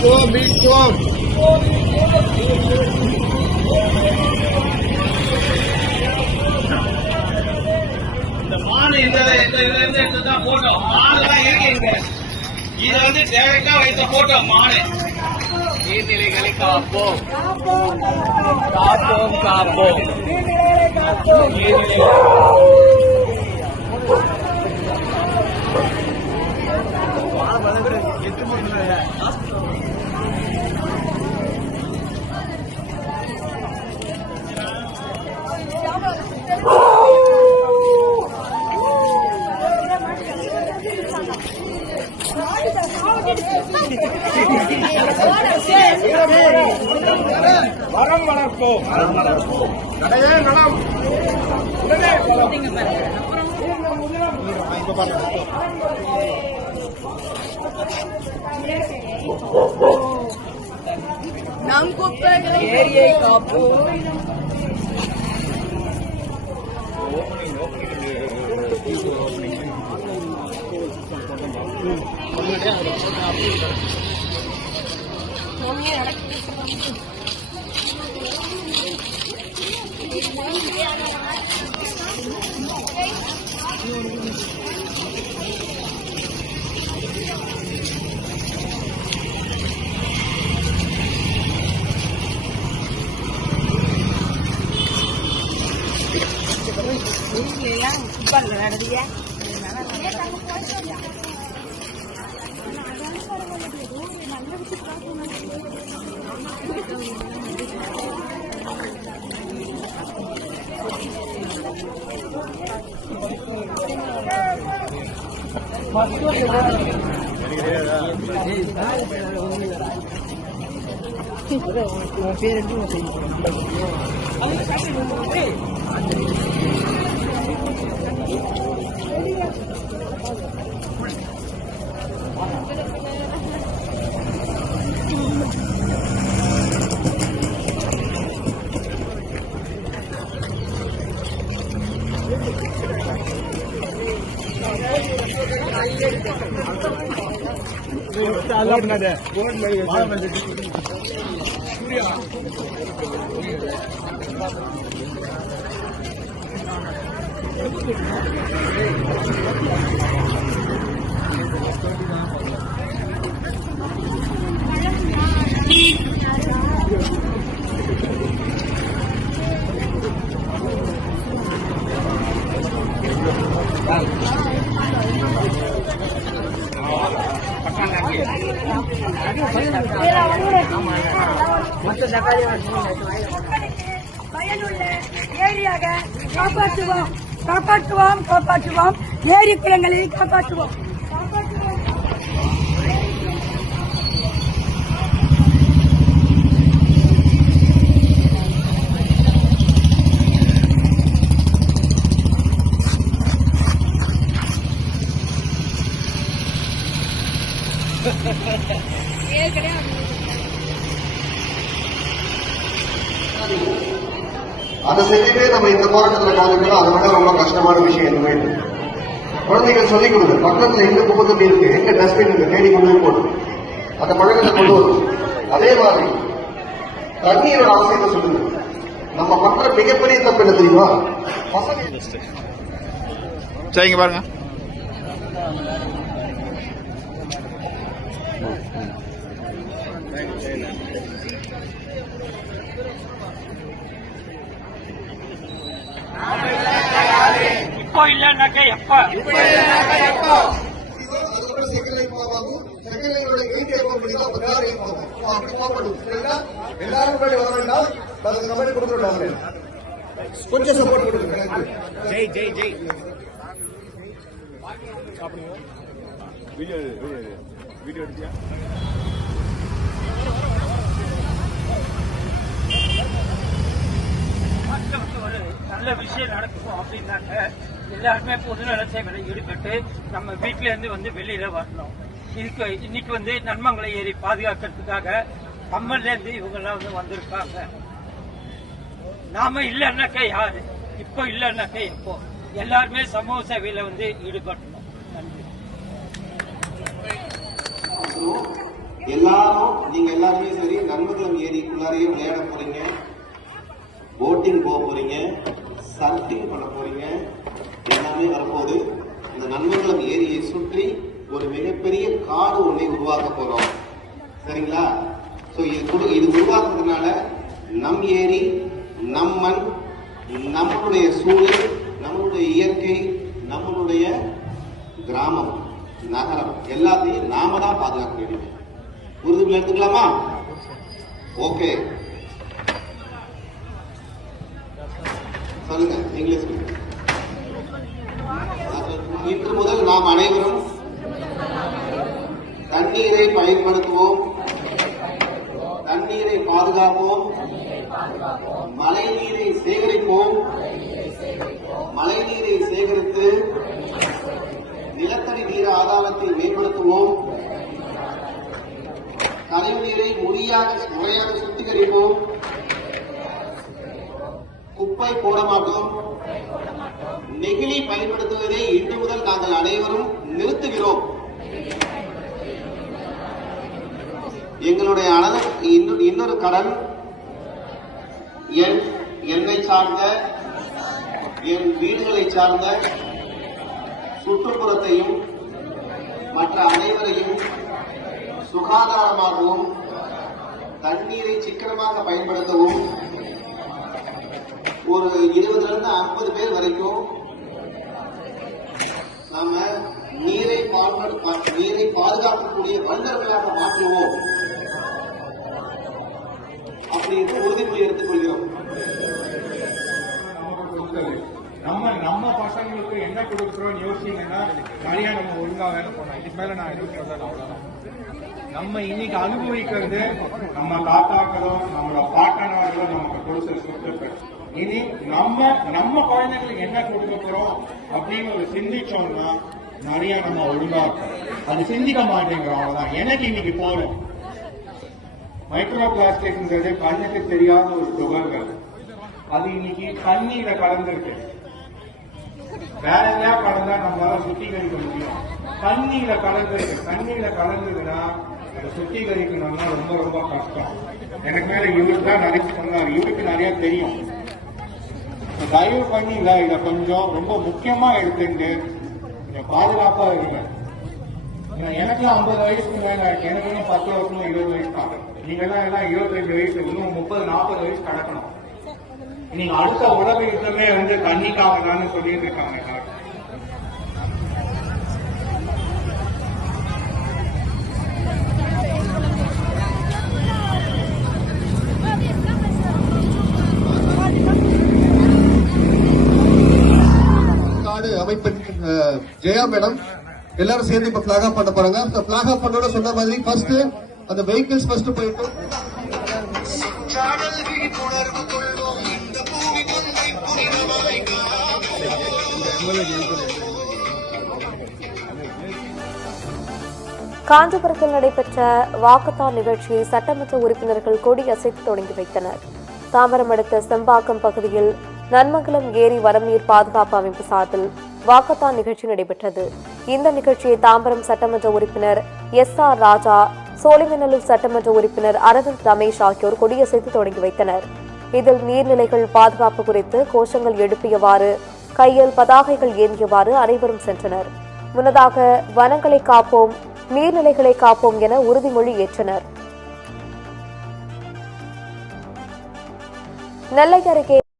மீட்போம். இந்த மாடு இருந்து எடுத்துதான் போட்டோம். மாடுதான் இருக்கீங்க. இது வந்து டைரக்டா வைத்த போட்டோ மாடு. நீர்நிலைகளை காப்போம் காப்போம் காப்போம். வரம் வளர்ப்போம். நம் குப்பைகளை ஏரியை காப்போம். பயனுள்ள ஏரியாக காப்பாற்றுவோம் காப்பாற்றுவோம் காப்பாற்றுவோம். ஏரி குளங்களை காப்பாற்றுவோம். அதை செஞ்சுட்டு நம்ம இந்த போராட்டத்தில் கலந்துக்கிறோம். அதை விட ரொம்ப கஷ்டமான விஷயம் எதுவுமே இல்லை. குழந்தைகள் சொல்லிக் கொடுங்க. பக்கத்துல எங்க குப்பை இருக்கு, எங்க டஸ்ட்பின் இருக்கு, தேடி கொண்டு போய் போடும். அந்த பழக்கத்தை கொண்டு வரும். அதே மாதிரி தண்ணீரோட அவசியத்தை சொல்லுங்க. நம்ம பண்ற மிகப்பெரிய தப்பு என்ன தெரியுமா? சரிங்க பாருங்க. இப்போ இல்லைன்னாக்கா எப்ப கொஞ்சம் சப்போர்ட் கொடுங்க. ஜெய் ஜெய் ஜெய். வீடியோ எடுத்தியா? நல்ல விஷயம் நடக்கும் அப்படின்னாக்க எல்லாருமே பொதுநல சேவையில் ஈடுபட்டு நம்ம வீட்டில இருந்து வெளியில வரணும். இதுக்கு இன்னைக்கு நன்மங்களை ஏறி பாதுகாக்கிறதுக்காக கம்மல்ல இருந்து இவங்க எல்லாம் வந்திருக்காங்க. நாம இல்லைன்னாக்க யாரு, இப்போ இல்லைன்னாக்க எப்போ. எல்லாருமே சமூக சேவையில ஈடுபடணும். நன்றி. எல்லாரும் நீங்க எல்லாருமே சரி நன்மகுளம் ஏரிக்குள்ளாரையே விளையாட போறீங்க, போட்டிங் போக போறீங்க, சர்ஃபிங் பண்ண போறீங்க, எல்லாமே வரப்போகுது. இந்த நன்மகுளம் ஏரியை சுற்றி ஒரு மிகப்பெரிய காடு ஒன்றை உருவாக்க போறோம். சரிங்களா? சோ இது உருவாக்குறதுனால நம் ஏரி, நம் மண், நம்மளுடைய சூழல், நம்மளுடைய இயற்கை, நம்மளுடைய கிராமம், நகரம் எல்லாத்தையும் நாம தான் பாதுகாக்க வேண்டும். உறுதிமொழி எடுத்துக்கலாமா? ஓகே, சொல்லுங்க இங்கிலீஷ். இன்று முதல் நாம் அனைவரும் தண்ணீரை பயன்படுத்துவோம், தண்ணீரை பாதுகாப்போம், மழை நீரை சேகரிப்போம், மழை நீரை சேகரித்து நிலத்தடி நீர் ஆதாரத்தை மேம்படுத்துவோம், கழிவு நீரை முறையாக சுத்திகரிப்போம், குப்பை போட மாட்டோம், நெகிழி பயன்படுத்துவதை இன்று முதல் நாங்கள் அனைவரும் நிறுத்துகிறோம். எங்களுடைய இன்னொரு கடன் என்னை சார்ந்த, என் வீடுகளை சார்ந்த சுற்றுப்புறத்தையும் மற்ற அனைவரையும் சுகாதாரமாகவும் தண்ணீரை சிக்கனமாக பயன்படுத்தவும் ஒரு 20 to 50 பேர் வரைக்கும் நாம நீரை பாதுகாக்கக்கூடிய வல்லுநர்களாக மாற்றுவோம் அப்படின்னு உறுதிமொழி எடுத்துக் கொள்கிறோம். நம்ம பசங்களுக்கு என்ன கொடுக்குறோம்னு யோசிச்சீங்கன்னா நிறைய நம்ம ஒழுங்கா வேலை பண்ணோம். இதுக்கு மேல நான் எதுவும் சொல்றேன், அவ்வளவுதான். நம்ம இன்னைக்கு அனுபவிக்கிறது நம்ம தாத்தாக்களும் நம்மளோட பாட்டனார்களும் நமக்கு கொடுத்த சொத்துக்கள். இனி நம்ம குழந்தைங்களுக்கு என்ன கொடுக்க போறோம் அப்படின்னு ஒரு சிந்திச்சோம்னா நிறைய நம்ம ஒழுங்கா இருக்கோம். அது சிந்திக்க மாட்டேங்கிறோம், அவ்வளவுதான். எனக்கு இன்னைக்கு போறோம் மைக்ரோ பிளாஸ்டிக்ங்கிறது கண்ணுக்கு தெரியாத ஒரு துகள்கள். அது இன்னைக்கு தண்ணீர கலந்துருக்கு. வேற எதையா கலந்தா நம்மளால சுத்திகரிக்க முடியும். தண்ணீர கலந்துருக்கு. தண்ணீர கலந்ததுன்னா அதை சுத்திகரிக்கணும்னா ரொம்ப ரொம்ப கஷ்டம். எனக்கு மேல இவரு தான் நிறைய சொன்னார், இவருக்கு நிறைய தெரியும். தயவு பண்ணி இதை கொஞ்சம் ரொம்ப முக்கியமா எடுத்துட்டு கொஞ்சம் பாதுகாப்பா இருங்க. எனக்குலாம் 50 வயசுக்கு மேல இருக்கு. எனக்கு இன்னும் 10 வருஷம் 20 வயசு தான். நீங்க எல்லாம் 25 வயசு, இன்னும் 30-40 வயசு கடக்கணும். நீங்க அடுத்த உலக யுத்தமே தண்ணிக்காக தான் சொல்லிட்டு இருக்காங்க. காடு அமைப்பின் ஜெயா மேடம் எல்லாரும் சேர்ந்து இப்ப பிளாக் ஆஃப் பண்ண போறாங்க. பிளாக் ஆஃப் பண்ணோட சொன்ன மாதிரி ஃபர்ஸ்ட் அந்த வெஹிக்கிள்ஸ் ஃபர்ஸ்ட் போயிட்டு காஞ்சிபுரத்தில் நடைபெற்ற வாக்கத்தான் நிகழ்ச்சியை சட்டமன்ற உறுப்பினர்கள் கொடியசைத்து தொடங்கி வைத்தனர். தாம்பரம் அடுத்த செம்பாக்கம் பகுதியில் நன்மங்கலம் ஏரி வனநீர் பாதுகாப்பு அமைப்பு சார்பில் வாக்கத்தான் நிகழ்ச்சி நடைபெற்றது. இந்த நிகழ்ச்சியை தாம்பரம் சட்டமன்ற உறுப்பினர் SR ராஜா, சோழிங்கநல்லூர் சட்டமன்ற உறுப்பினர் அரவிந்த் ரமேஷ் ஆகியோர் கொடியசைத்து தொடங்கி வைத்தனர். இதில் நீர்நிலைகள் பாதுகாப்பு குறித்து கோஷங்கள் எழுப்பியவாறு, கையில் பதாகைகள் ஏந்தியவாறு அனைவரும் சென்றனர். முன்னதாக வனங்களை காப்போம், நீர்நிலைகளை காப்போம் என உறுதிமொழி ஏற்றனர். நெல்லை அருகே